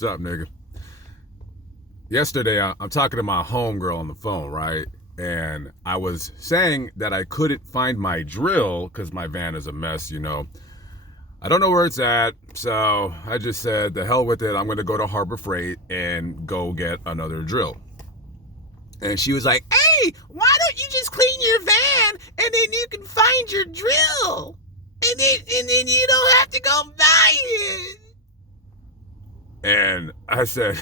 What's up, nigga? Yesterday, I'm talking to my homegirl on the phone, right? And I was saying that I couldn't find my drill because my van is a mess, you know. I don't know where it's at, so I just said, the hell with it. I'm going to go to Harbor Freight and go get another drill. And she was like, hey, why don't you just clean your van and then you can find your drill? And then you don't have to go buy it. And I said,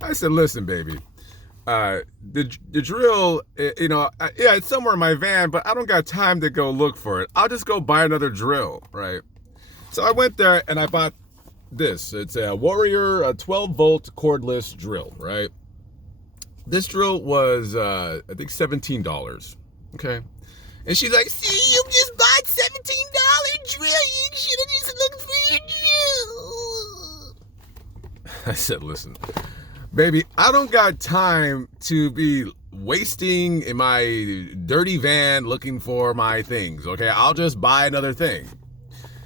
listen, baby, the drill, yeah, it's somewhere in my van, but I don't got time to go look for it. I'll just go buy another drill, right? So I went there and I bought this. It's a Warrior 12-volt cordless drill, right? This drill was, I think, $17. Okay. And she's like, see, you just bought $17 drill. You should have just looked for your drill. I said, listen, baby, I don't got time to be wasting in my dirty van looking for my things, okay? I'll just buy another thing.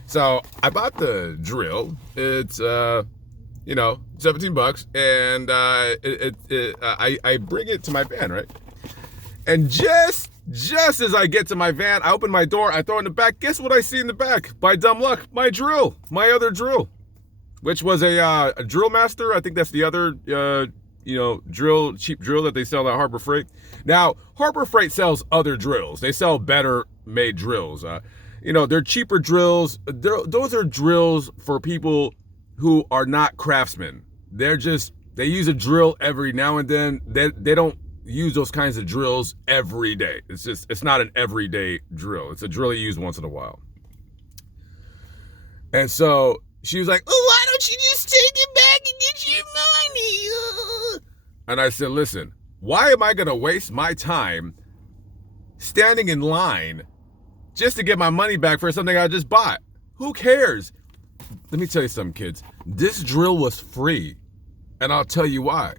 So I bought the drill. It's, $17, and I bring it to my van, right? And just as I get to my van, I open my door, I throw it in the back. Guess what I see in the back? By dumb luck, my drill, my other drill, which was a Drill Master. I think that's the other, cheap drill that they sell at Harbor Freight. Now, Harbor Freight sells other drills. They sell better made drills. They're cheaper drills. Those are drills for people who are not craftsmen. They use a drill every now and then. They don't use those kinds of drills every day. It's not an everyday drill. It's a drill you use once in a while. And so she was like, oh, why don't you just take it back and get your money? And I said, listen, why am I going to waste my time standing in line just to get my money back for something I just bought? Who cares? Let me tell you something, kids. This drill was free. And I'll tell you why.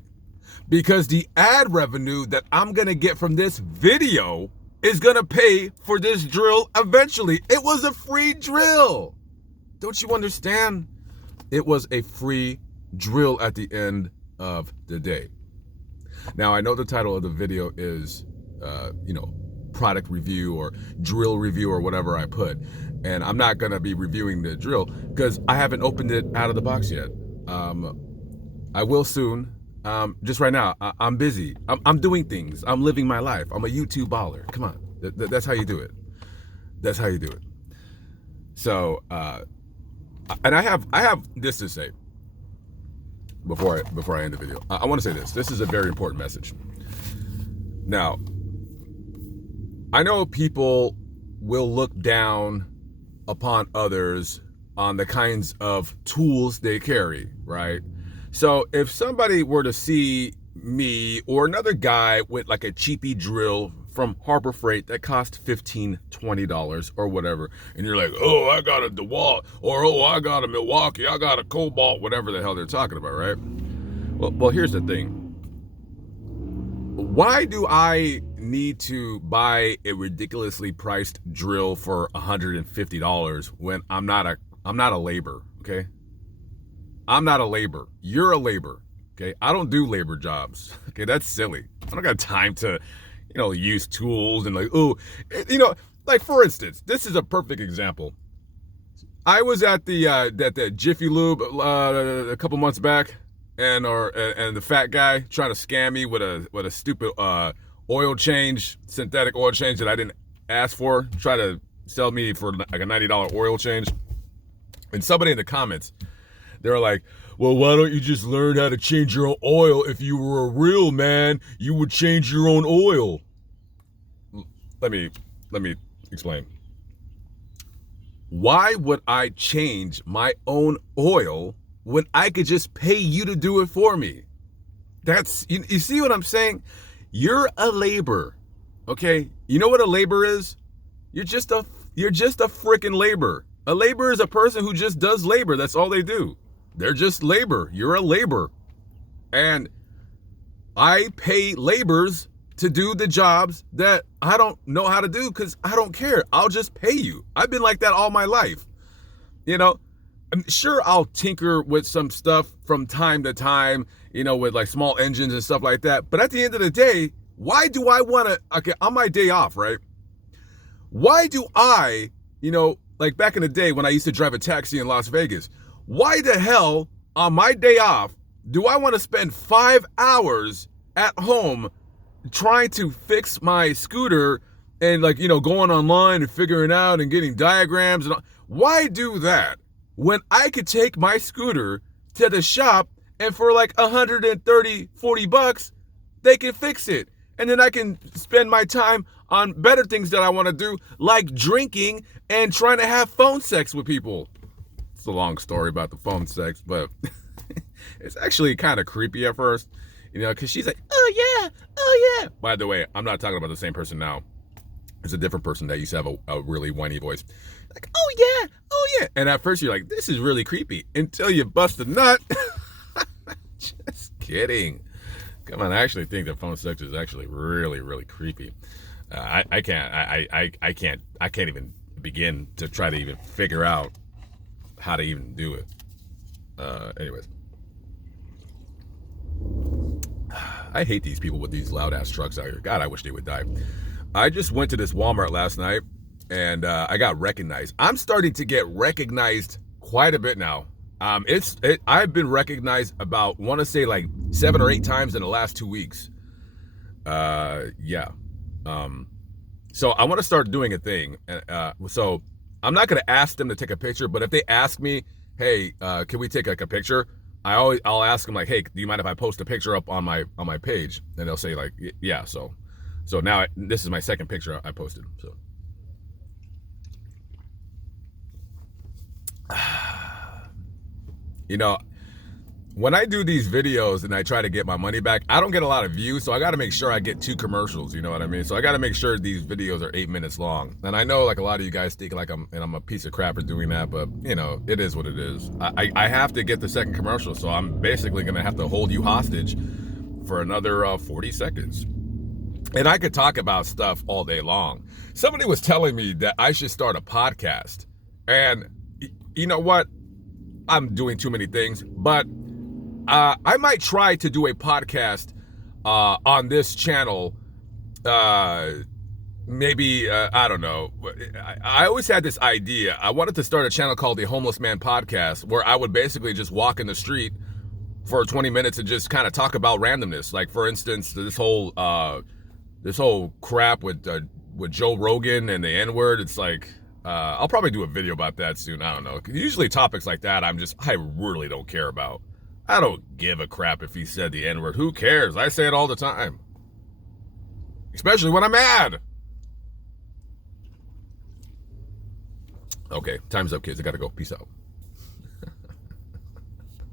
Because the ad revenue that I'm going to get from this video is going to pay for this drill eventually. It was a free drill. Don't you understand? It was a free drill at the end of the day. Now, I know the title of the video is, product review or drill review or whatever I put. And I'm not going to be reviewing the drill because I haven't opened it out of the box yet. I will soon. Just right now, I'm busy. I'm doing things. I'm living my life. I'm a YouTube baller. Come on. That's how you do it. That's how you do it. So, and I have this to say before I end the video. I want to say this. This is a very important message. Now, I know people will look down upon others on the kinds of tools they carry, right? So if somebody were to see me or another guy with like a cheapy drill from Harbor Freight that cost $15, $20 or whatever, and you're like, oh, I got a DeWalt, or oh, I got a Milwaukee, I got a Cobalt, whatever the hell they're talking about, right? Well, here's the thing. Why do I need to buy a ridiculously priced drill for $150 when I'm not a labor, okay? I'm not a labor. You're a labor, okay? I don't do labor jobs, okay? That's silly. I don't got time to, use tools and like for instance, this is a perfect example. I was at the Jiffy Lube a couple months back, and the fat guy trying to scam me with a stupid oil change, synthetic oil change that I didn't ask for, try to sell me for like a $90 oil change. And somebody in the comments, they were like, well, why don't you just learn how to change your own oil? If you were a real man, you would change your own oil. Let me explain. Why would I change my own oil when I could just pay you to do it for me? That's, you see what I'm saying? You're a labor, okay? You know what a labor is? You're just a freaking labor. A labor is a person who just does labor. That's all they do. They're just labor. You're a labor. And I pay laborers to do the jobs that I don't know how to do because I don't care. I'll just pay you. I've been like that all my life. I'm sure I'll tinker with some stuff from time to time, with like small engines and stuff like that. But at the end of the day, why do I want to, okay, on my day off, right? Why do I, like back in the day when I used to drive a taxi in Las Vegas, why the hell on my day off do I want to spend 5 hours at home trying to fix my scooter and going online and figuring out and getting diagrams and all? Why do that when I could take my scooter to the shop and for like 130, 40 bucks, they can fix it. And then I can spend my time on better things that I want to do, like drinking and trying to have phone sex with people. It's a long story about the phone sex, but it's actually kind of creepy at first, because she's like, oh yeah. By the way, I'm not talking about the same person now. It's a different person that used to have a really whiny voice. Like, oh yeah. And at first you're like, this is really creepy until you bust a nut. Just kidding. Come on, I actually think that phone sex is actually really, really creepy. I can't even begin to try to even figure out how to even do it. Anyways. I hate these people with these loud ass trucks out here. God, I wish they would die. I just went to this Walmart last night and I got recognized. I'm starting to get recognized quite a bit now. I've been recognized about, want to say like 7 or 8 times in the last 2 weeks. Yeah. So I want to start doing a thing. So I'm not going to ask them to take a picture, but if they ask me, hey, can we take like a picture? I'll ask them like, hey, do you mind if I post a picture up on my page? And they'll say like, yeah. So now this is my second picture I posted. So. When I do these videos and I try to get my money back, I don't get a lot of views, so I got to make sure I get 2 commercials, you know what I mean? So I got to make sure these videos are 8 minutes long. And I know like a lot of you guys think like I'm a piece of crap for doing that, but it is what it is. I have to get the second commercial, so I'm basically going to have to hold you hostage for another 40 seconds. And I could talk about stuff all day long. Somebody was telling me that I should start a podcast. And you know what? I'm doing too many things, but I might try to do a podcast on this channel. Maybe, I don't know. I always had this idea. I wanted to start a channel called the Homeless Man Podcast, where I would basically just walk in the street for 20 minutes and just kind of talk about randomness. Like, for instance, this whole crap with Joe Rogan and the N-word. It's like, I'll probably do a video about that soon. I don't know. Usually topics like that, I really don't care about. I don't give a crap if he said the N-word. Who cares? I say it all the time. Especially when I'm mad. Okay, time's up, kids. I gotta go. Peace out.